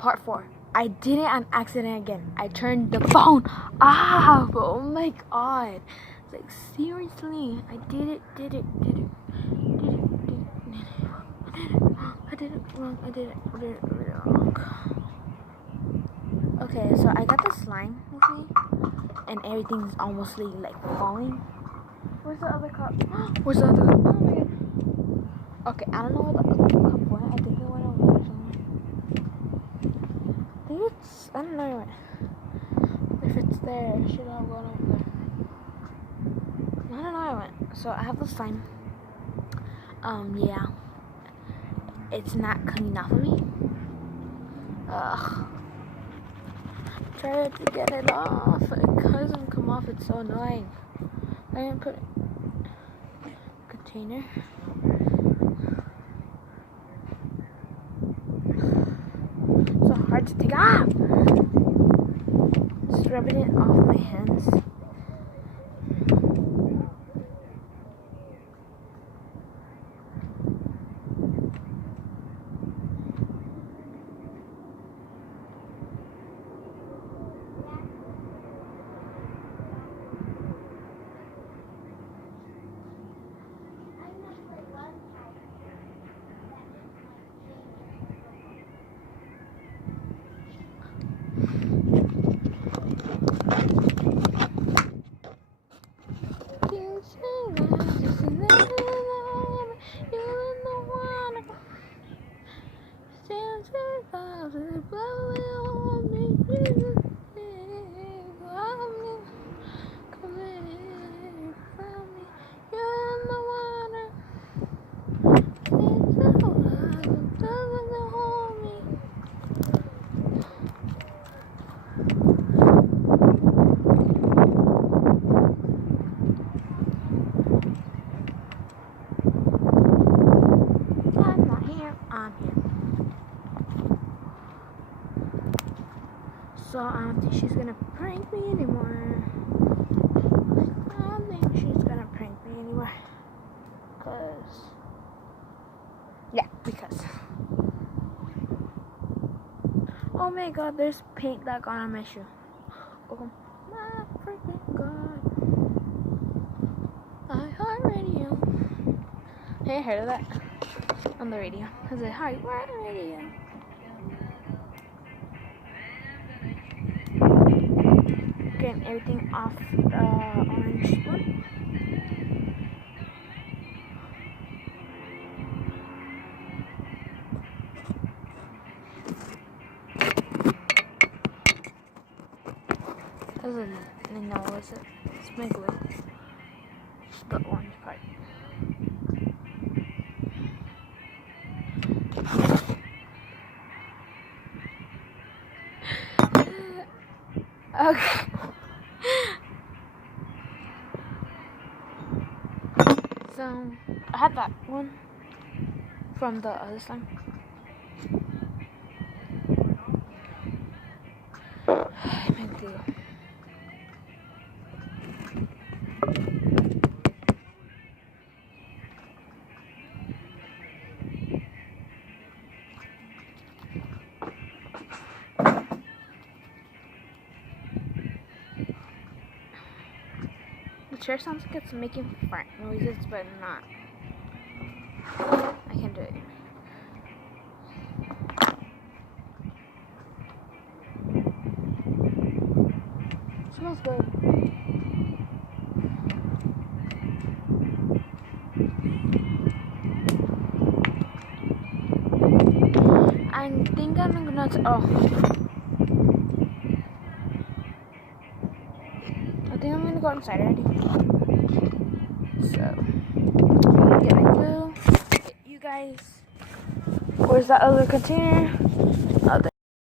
Part 4. I did it on accident again. I turned the phone off. Oh my god. Like, seriously. I did it. I did it wrong. Okay, so I got the slime with me. And everything's almost like falling. Where's the other cup? Where's the other cup? Oh my god. Okay, I don't know where the other cup went. I think it went over there somewhere. I don't know if it's there. It should have gone over there. I don't know where it went. So I have the slime. Yeah. It's not coming off of me. Ugh. Try to get it off. It doesn't come off. It's so annoying. I didn't put it in a container. So hard to take off. Just rubbing it off my hands. So I don't think she's gonna prank me anymore. I don't think she's gonna prank me anymore. Because. Oh my god, there's paint that got on my shoe. Oh my freaking god. iHeartRadio. Hey, I heard of that on the radio. I was like, iHeartRadio. Getting everything off the orange spoon. No, what's it? It's my glue. It's the orange part. Okay. So I had that one from the other slime. My glue. The chair sounds like it's making fart noises, but not. I can't do it. It smells good. I think I'm gonna. I think I'm gonna go inside already. So, get my glue. You guys, where's that other container? Oh,